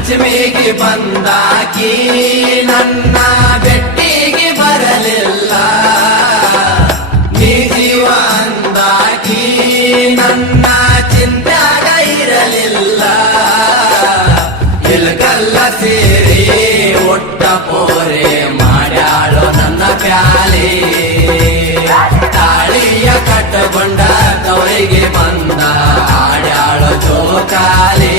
ಪಂಚಮಿಗೆ ಬಂದಾಕಿ ನನ್ನ ಬೆಟ್ಟಿಗೆ ಬರಲಿಲ್ಲ, ನೀ ಜೀವ ಅಂದಾಕಿ ನನ್ನ ಚಿಂತ್ಯಾಗ ಇರಲಿಲ್ಲ. ಇಲ್ಕಲ್ಲ ಸೇರಿ ಒಟ್ಟ ಪೋರೆ ಮಾಡ್ಯಾಳೋ ನನ್ನ ಪ್ಯಾಲಿ, ತಾಳಿಯ ಕಟ್ಟಕೊಂಡ ತವರಿಗೆ ಬಂದ ಆಡ್ಯಾಳೋ ಜೋಕಾಲಿ.